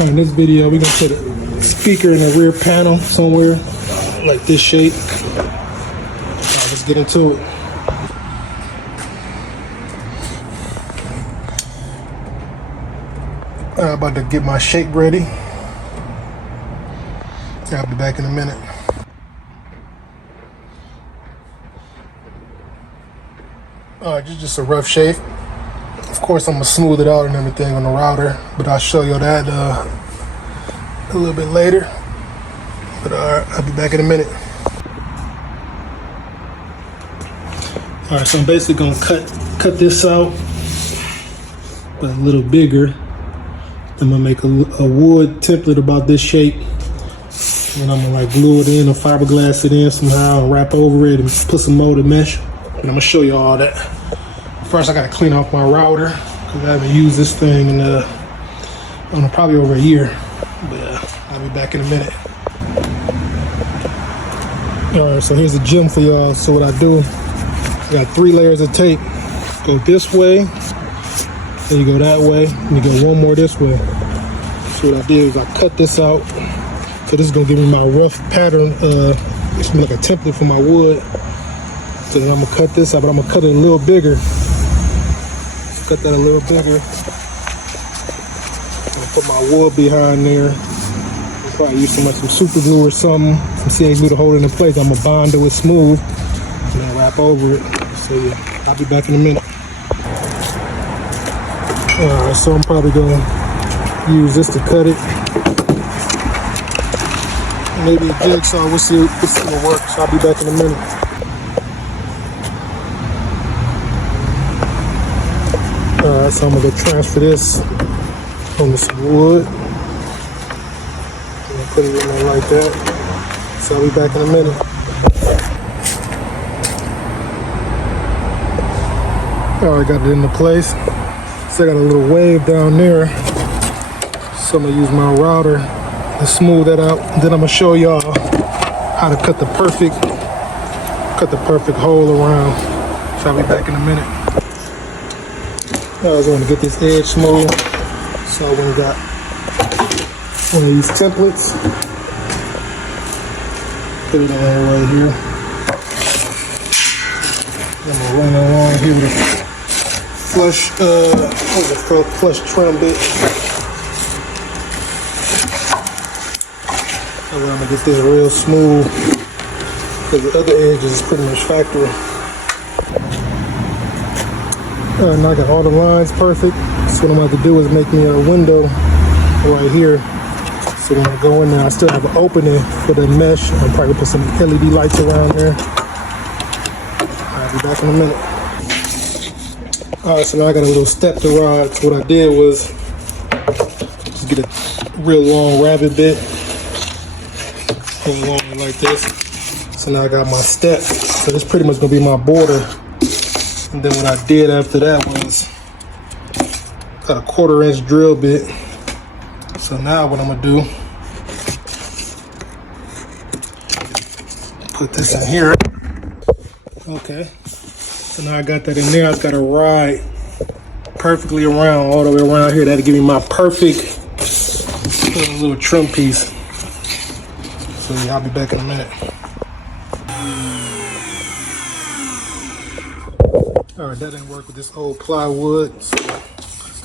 In this video, we're gonna put a speaker in the rear panel somewhere, like this shape. Let's get into it. I'm about to get my shape ready. I'll be back in a minute. Alright, just a rough shape. Of course, I'm gonna smooth it out and everything on the router, but I'll show you that a little bit later. But I'll be back in a minute. Alright, so I'm basically gonna cut this out, but a little bigger. I'm gonna make a wood template about this shape, and I'm gonna like glue it in or fiberglass it in somehow and wrap over it and put some molded mesh. And I'm gonna show you all that. First, I gotta clean off my router because I haven't used this thing in I don't know, probably over a year. But I'll be back in a minute. All right, so here's a gem for y'all. So what I do, I got 3 layers of tape. Go this way, then you go that way, and you go one more this way. So what I did is I cut this out. So this is gonna give me my rough pattern. It's gonna be like a template for my wood. So then I'm gonna cut this out, but I'm gonna cut it a little bigger. Cut that a little bigger. I'm gonna put my wood behind there. I'll probably use some super glue or something, some CA glue to hold it in place. I'm gonna bond it with smooth and then wrap over it. So yeah, I'll be back in a minute. Alright, so I'm probably gonna use this to cut it. Maybe a jigsaw, we'll see what works. So I'll be back in a minute. Alright, so I'm gonna go transfer this onto some wood. I'm gonna put it in there like that. So I'll be back in a minute. Alright, got it into place. So I got a little wave down there. So I'm gonna use my router to smooth that out. And then I'm gonna show y'all how to cut the perfect hole around. So I'll be back in a minute. I was going to get this edge smooth, so I went and got one of these templates. Put it in right here. I'm gonna run along here with a flush trim bit. I'm gonna get this real smooth because the other edges is pretty much factory. Now I got all the lines perfect. So what I'm about to do is make me a window right here. So when I go in there, I still have an opening for the mesh. I'm probably put some LED lights around there. I'll be back in a minute. All right, so now I got a little step to rod. So what I did was just get a real long rabbit bit, go along it like this. So now I got my step. So this pretty much gonna be my border. And then what I did after that was got a 1/4 inch drill bit. So now what I'm gonna do, put this in here. Okay. So now I got that in there. I just gotta ride perfectly around, all the way around here. That'll give me my perfect little trim piece. So yeah, I'll be back in a minute. Alright, that didn't work with this old plywood, so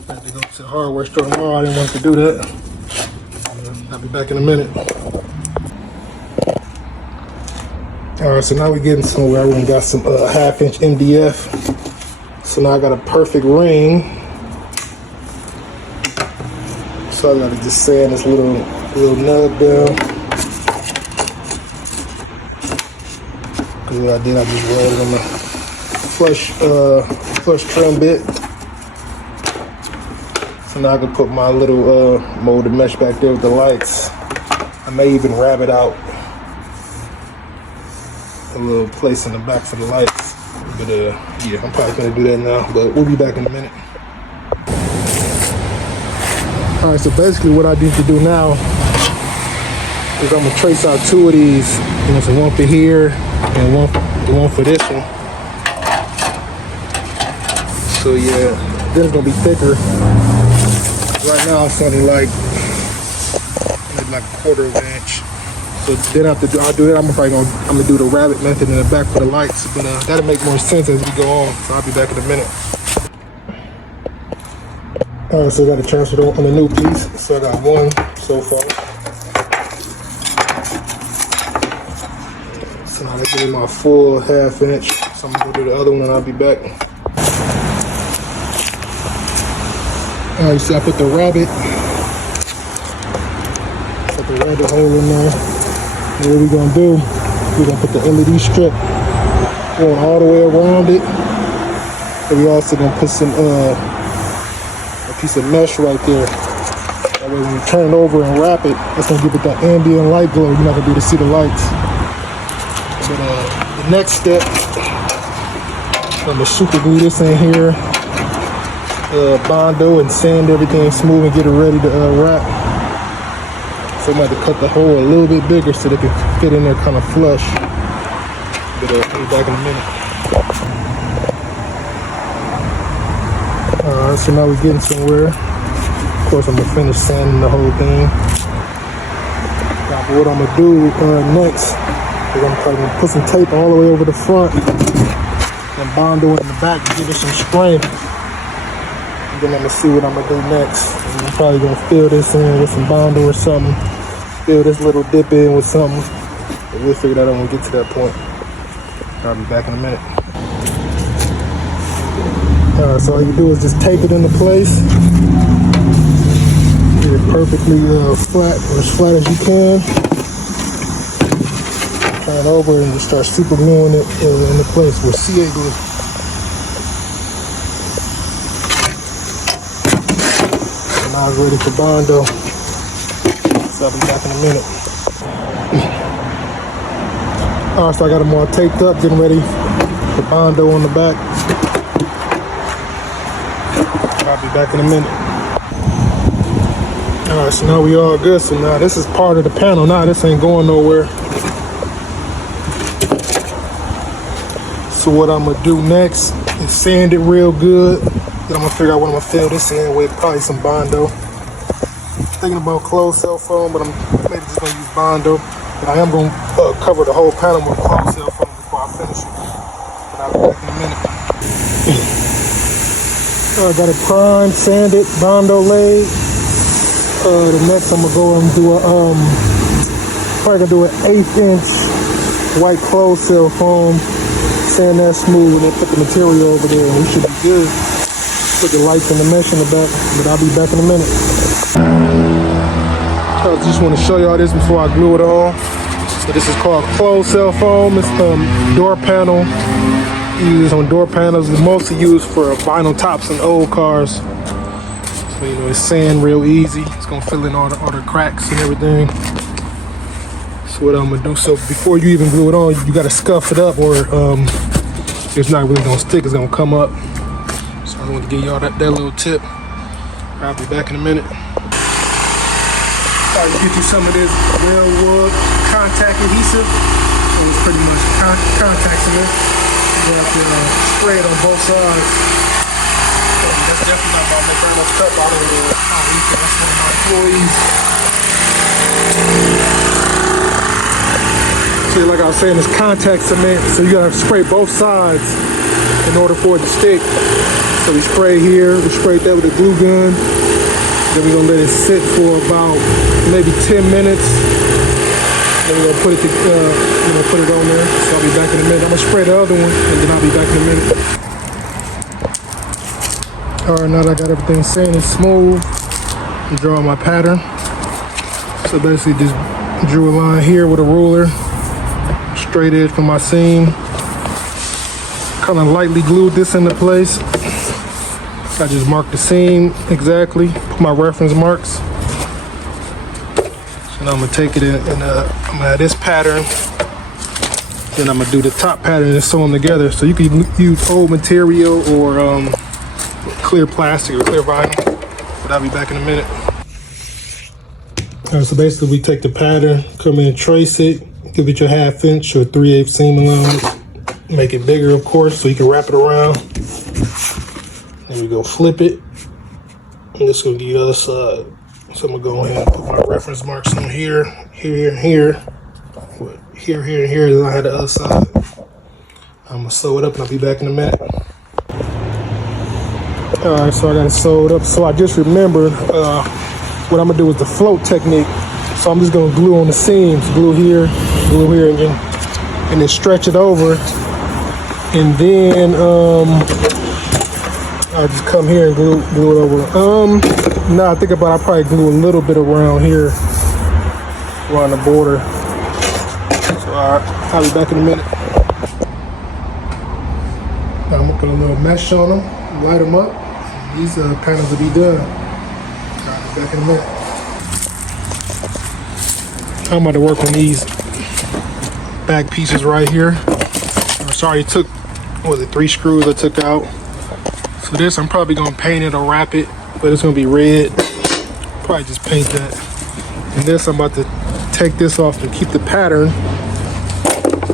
I had to go to the hardware store tomorrow. I didn't want to do that. I'll be back in a minute. Alright, so now we're getting somewhere. We got some 1/2 inch MDF. So now I got a perfect ring. So I gotta just sand this little nub down. Cause what I did, I just rolled it on the flush trim bit. So now I can put my little molded mesh back there with the lights. I may even wrap it out a little place in the back for the lights. But yeah, I'm probably gonna do that now, but we'll be back in a minute. All right, so basically what I need to do now is I'm gonna trace out 2 of these. You know, so one for here and one for this one. So yeah, then it's gonna be thicker. Right now it's only like maybe like a quarter of an inch. So then I'll do that. I'm gonna do the rabbit method in the back for the lights, but that'll make more sense as we go on. So I'll be back in a minute. All right, so I got to transfer it on the new piece. So I got one so far. So now I give my full ½ inch. So I'm gonna go do the other one and I'll be back. All right, so I put the rabbit hole in there. And what we're gonna do, we're gonna put the LED strip going all the way around it. And we also gonna put some a piece of mesh right there. That way when we turn it over and wrap it, that's gonna give it that ambient light glow. You're not gonna be able to see the lights. But the next step, I'm gonna super glue this in here, Bondo and sand everything smooth and get it ready to wrap. So I'm going to cut the hole a little bit bigger so they can fit in there kind of flush. But I'll be back in a minute. Alright, so now we're getting somewhere. Of course, I'm going to finish sanding the whole thing. Now, what I'm going to do next is I'm going to put some tape all the way over the front and Bondo in the back to give it some strength. And then I'm going to see what I'm going to do next. I'm probably going to fill this in with some Bondo or something. Fill this little dip in with something. But we'll figure that out when we get to that point. I'll be back in a minute. Alright, so all you do is just tape it into place. Get it perfectly flat, or as flat as you can. Turn it over and just start super gluing it into place with CA glue. Now it's ready for Bondo. So I'll be back in a minute. Alright, so I got them all taped up, getting ready for Bondo on the back. I'll be back in a minute. Alright, so now we all good. So now this is part of the panel. Now this ain't going nowhere. So what I'm gonna do next is sand it real good. Then I'm gonna figure out what I'm gonna fill this in with, probably some Bondo. Thinking about closed cell foam, but I'm maybe just gonna use Bondo. But I am gonna cover the whole panel with closed cell foam before I finish it. But I'll be back in a minute. I got it primed, sanded, Bondo laid. The next I'm gonna go and do probably gonna do an 1/8 inch white closed cell foam. Sand that smooth and then put the material over there and we should be good. Put the lights and the mesh in the back, but I'll be back in a minute. I just want to show y'all this before I glue it on. So this is called closed cell foam. It's door panel. Used on door panels. It's mostly used for vinyl tops in old cars. So you know it's sand real easy. It's gonna fill in all the cracks and everything. So what I'm gonna do, so before you even glue it on, you gotta scuff it up or it's not really gonna stick, it's gonna come up. So I want to give y'all that little tip. I'll be back in a minute. I'll get you some of this railwood contact adhesive. So it's pretty much contact cement. You have to spray it on both sides. So that's definitely not about to make that much stuff out of it. That's one of my employees. See, like I was saying, it's contact cement, so you gotta spray both sides in order for it to stick. So we spray here, we sprayed that with a glue gun. Then we're gonna let it sit for about maybe 10 minutes. Then we're gonna put it on there. So I'll be back in a minute. I'm gonna spray the other one, and then I'll be back in a minute. All right, now that I got everything sanded smooth, I'm drawing my pattern. So basically, just drew a line here with a ruler. Straight edge for my seam. Kind of lightly glued this into place. I just marked the seam exactly, put my reference marks. So now I'm gonna take it in and I'm gonna have this pattern. Then I'm gonna do the top pattern and sew them together. So you can use old material or clear plastic or clear vinyl. But I'll be back in a minute. All right, so basically we take the pattern, come in and trace it. Give it your 1/2 inch or 3/8 seam allowance. Make it bigger, of course, so you can wrap it around. There we go, flip it. And this will be the other side. So I'm gonna go ahead and put my reference marks on here, here, and here. Here, and here, then I had the other side. I'm gonna sew it up and I'll be back in a minute. All right, so I got it sewed up. So I just remembered what I'm gonna do is the float technique. So I'm just gonna glue on the seams, glue here, and then stretch it over. And then I'll just come here and glue it over. Now I think about it, I'll probably glue a little bit around here, around the border. So all right, I'll be back in a minute. Now I'm gonna put a little mesh on them, light them up. These panels will be done. I'll be back in a minute. I'm about to work on these back pieces right here. Sorry, it took, what was it, 3 screws I took out. So this, I'm probably gonna paint it or wrap it, but it's gonna be red. Probably just paint that. And this, I'm about to take this off to keep the pattern.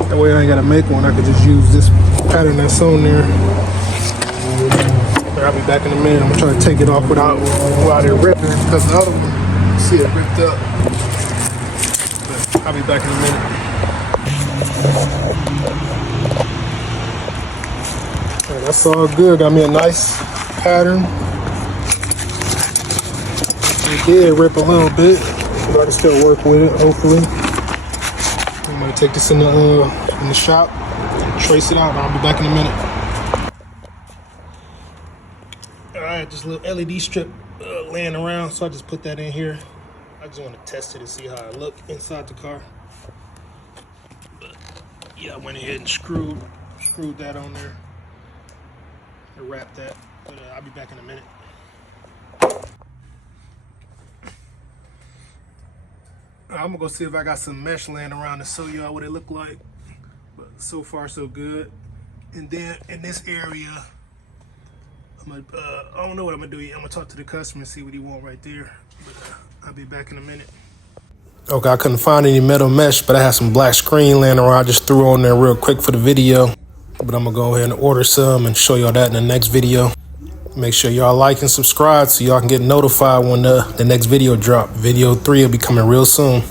That way I ain't gotta make one. I could just use this pattern that's on there. But I'll be back in a minute. I'm gonna try to take it off without it ripping, because the other one, see it ripped up. But I'll be back in a minute. Right, that's all good. Got me a nice pattern. It did rip a little bit, but I can still work with it, hopefully. I'm gonna take this in the shop, trace it out, and I'll be back in a minute. All right, just a little LED strip laying around, so I just put that in here. I just want to test it and see how it look inside the car. But yeah, I went ahead and screwed that on there and wrapped that. But I'll be back in a minute. I'm gonna go see if I got some mesh laying around to show you all what it looked like. But so far so good. And then in this area, I don't know what I'm gonna do yet. I'm gonna talk to the customer and see what he want right there. But I'll be back in a minute. Okay, I couldn't find any metal mesh, but I had some black screen laying around. I just threw on there real quick for the video. But I'm gonna go ahead and order some and show y'all that in the next video. Make sure y'all like and subscribe so y'all can get notified when the next video drop. Video 3 will be coming real soon.